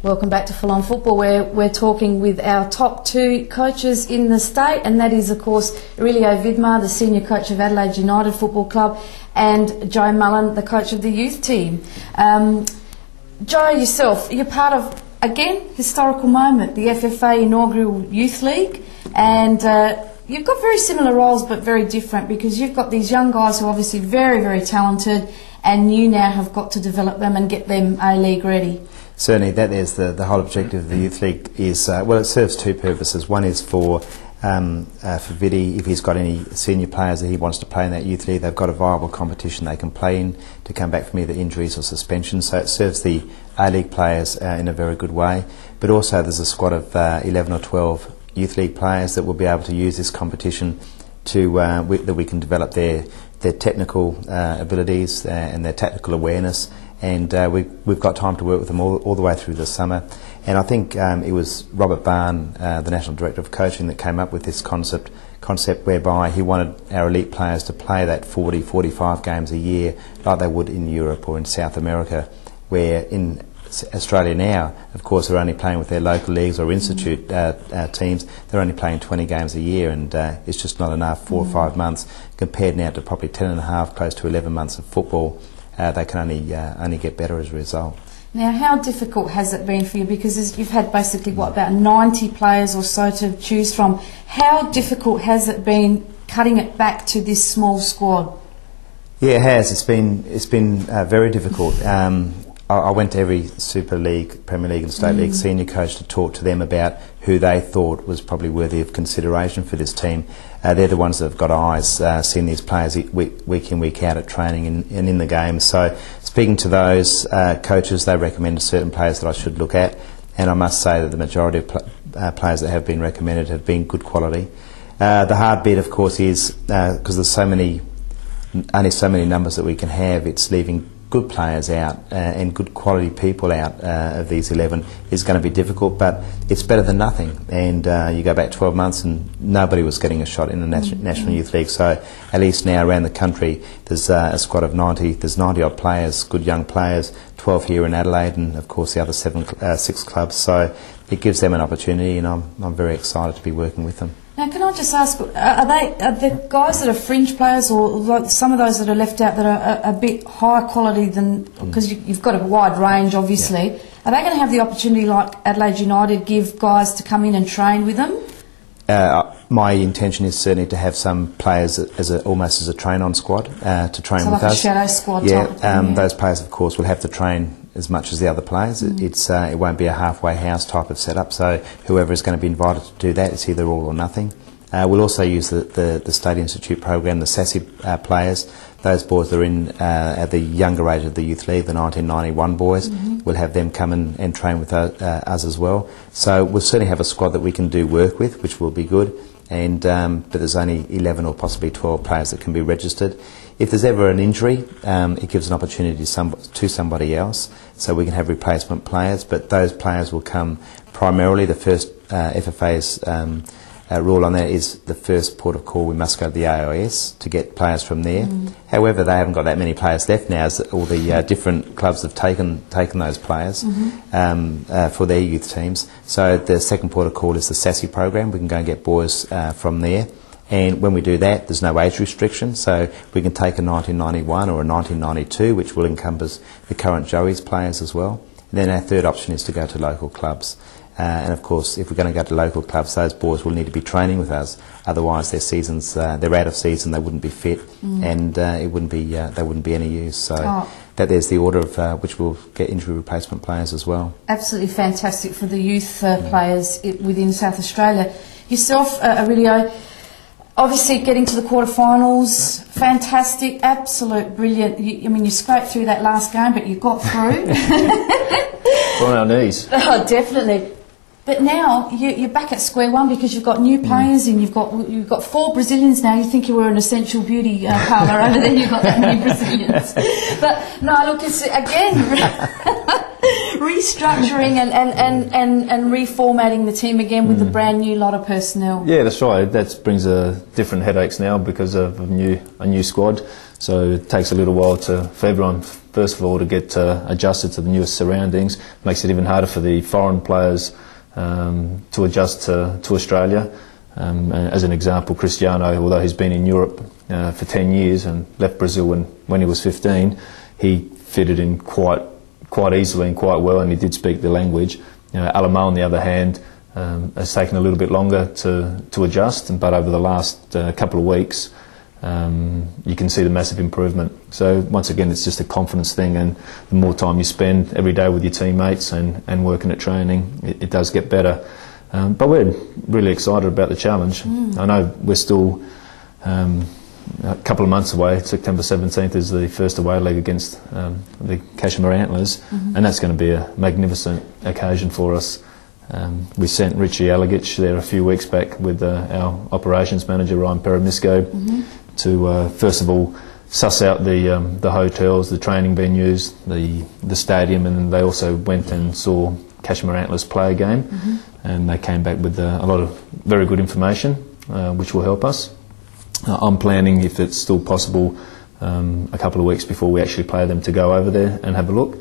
Welcome back to Full On Football, where we're talking with our top two coaches in the state, and that is, of course, Aurellia Vidmar, the senior coach of Adelaide United Football Club, and Joe Mullen, the coach of the youth team. Joe, yourself, you're part of, again, historical moment, the FFA inaugural Youth League, and you've got very similar roles but very different, because you've got these young guys who are obviously very, very talented, and you now have got to develop them and get them A-League ready. Certainly, that is the whole objective of the Youth League. Is well, it serves two purposes. One is for Viddy, if he's got any senior players that he wants to play in that Youth League, they've got a viable competition they can play in to come back from either injuries or suspension. So it serves the A-League players in a very good way. But also there's a squad of 11 or 12 Youth League players that will be able to use this competition to that we can develop their technical abilities and their tactical awareness. And we've got time to work with them all the way through the summer. And I think it was Robert Barn, the National Director of Coaching, that came up with this concept whereby he wanted our elite players to play that 40, 45 games a year like they would in Europe or in South America, where in Australia now, of course, they're only playing with their local leagues or institute teams. They're only playing 20 games a year, and it's just not enough, 4 or 5 months, compared now to probably 10 and a half, close to 11 months of football. They can only get better as a result. Now, how difficult has it been for you? Because you've had basically, what, about 90 players or so to choose from. How difficult has it been cutting it back to this small squad? Yeah, it has. It's been very difficult. I went to every Super League, Premier League and State League senior coach to talk to them about who they thought was probably worthy of consideration for this team. They're the ones that have got eyes, seeing these players week in, week out at training and in the game. So speaking to those coaches, they recommended certain players that I should look at, and I must say that the majority of players that have been recommended have been good quality. The hard bit, of course, is because there's only so many numbers that we can have, it's leaving good players out and good quality people out of these 11 is going to be difficult, but it's better than nothing. And you go back 12 months and nobody was getting a shot in the National Youth League, so at least now around the country there's a squad of 90, there's 90 odd players, good young players, 12 here in Adelaide, and of course the other 6 clubs, so it gives them an opportunity, and I'm very excited to be working with them. Now, can I just ask, are the guys that are fringe players, or like some of those that are left out that are a bit higher quality than, because you've got a wide range obviously, are they going to have the opportunity, like Adelaide United, give guys to come in and train with them? My intention is certainly to have some players almost as a train-on squad to train with us. So like a shadow squad type of thing, those players, of course, will have to train as much as the other players. It won't be a halfway house type of setup, so whoever is going to be invited to do that, it's either all or nothing. We'll also use the State Institute program, the SASI players. Those boys that are in at the younger age of the Youth League, the 1991 boys, we'll have them come and train with us as well. So we'll certainly have a squad that we can do work with, which will be good. And but there's only 11 or possibly 12 players that can be registered. If there's ever an injury, it gives an opportunity to somebody else, so we can have replacement players, but those players will come primarily, the first FFA's rule on that is the first port of call, we must go to the AIS to get players from there. However, they haven't got that many players left now, as all the different clubs have taken those players for their youth teams. So the second port of call is the SASI program. We can go and get boys from there. And when we do that, there's no age restriction, so we can take a 1991 or a 1992, which will encompass the current Joey's players as well. And then our third option is to go to local clubs. And of course, if we're going to go to local clubs, those boys will need to be training with us. Otherwise, their seasons, they're out of season, they wouldn't be fit, and they wouldn't be any use. So that there's the order of which we'll get injury replacement players as well. Absolutely fantastic for the youth players within South Australia. Yourself, Aurellia, obviously getting to the quarterfinals, fantastic, absolute brilliant. You scraped through that last game, but you got through. We're on our knees. Oh, definitely. But now you're back at square one, because you've got new players and you've got 4 Brazilians now. You think you were an essential beauty parlour over there, you've got that new Brazilians. But no, look, it's again restructuring and reformatting the team again with a brand new lot of personnel. Yeah, that's right. That brings different headaches now because of a new squad. So it takes a little while for everyone, first of all, to get adjusted to the newest surroundings. Makes it even harder for the foreign players to adjust to Australia. As an example, Cristiano, although he's been in Europe for 10 years and left Brazil when he was 15, he fitted in quite easily and quite well, and he did speak the language. Alamo, on the other hand, has taken a little bit longer to adjust, but over the last couple of weeks, you can see the massive improvement. So once again, it's just a confidence thing, and the more time you spend every day with your teammates and working at training, it does get better. But we're really excited about the challenge. I know we're still a couple of months away. September 17th is the first away leg against the Caoching Antlers, and that's going to be a magnificent occasion for us. We sent Richie Alagich there a few weeks back with our operations manager Ryan Peramisco to first of all suss out the hotels, the training venues, the stadium, and they also went and saw Caoching Antlers play a game, and they came back with a lot of very good information, which will help us. I'm planning, if it's still possible, a couple of weeks before we actually play them, to go over there and have a look,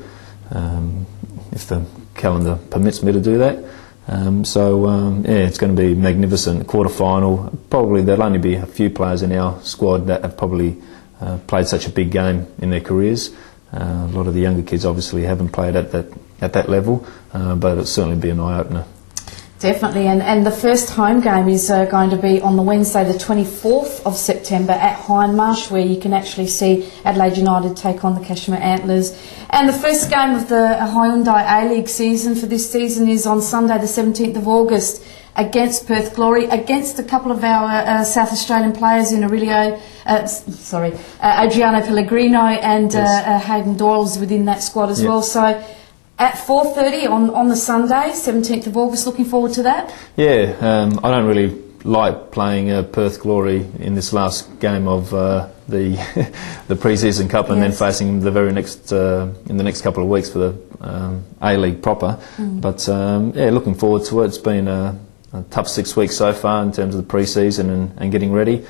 if the calendar permits me to do that. Yeah, it's going to be magnificent. Quarter-final, probably there'll only be a few players in our squad that have probably played such a big game in their careers. A lot of the younger kids obviously haven't played at that level, but it'll certainly be an eye-opener. Definitely, and the first home game is going to be on the Wednesday the 24th of September at Hindmarsh, where you can actually see Adelaide United take on the Caoching Antlers. And the first game of the Hyundai A-League season for this season is on Sunday the 17th of August against Perth Glory, against a couple of our South Australian players in Aurellia, Adriano Pellegrino and Hayden Doyle's within that squad as well. So at 4:30 on the Sunday, 17th of August. Looking forward to that? Yeah, I don't really like playing Perth Glory in this last game of the pre-season cup, and then facing the very next in the next couple of weeks for the A-League proper. But yeah, looking forward to it. It's been a tough 6 weeks so far in terms of the pre-season and getting ready.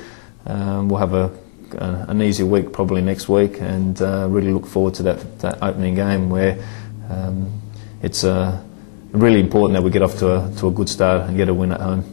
We'll have an easier week probably next week, and really look forward to that opening game where it's really important that we get off to a good start and get a win at home.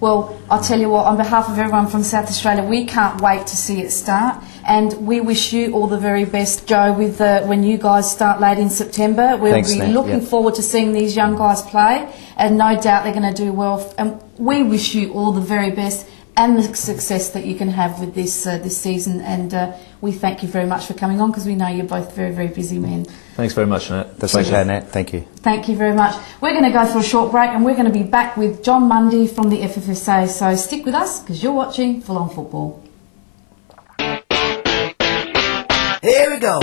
Well, I'll tell you what, on behalf of everyone from South Australia, we can't wait to see it start, and we wish you all the very best, Joe, with when you guys start late in September. We'll be looking forward to seeing these young guys play, and no doubt they're going to do well. And we wish you all the very best and the success that you can have with this season, and we thank you very much for coming on, because we know you're both very, very busy men. Thanks very much, Nat. That's okay, Nat. Thank you. Thank you very much. We're going to go for a short break, and we're going to be back with John Mundy from the FFSA, so stick with us, because you're watching Full On Football. Here we go.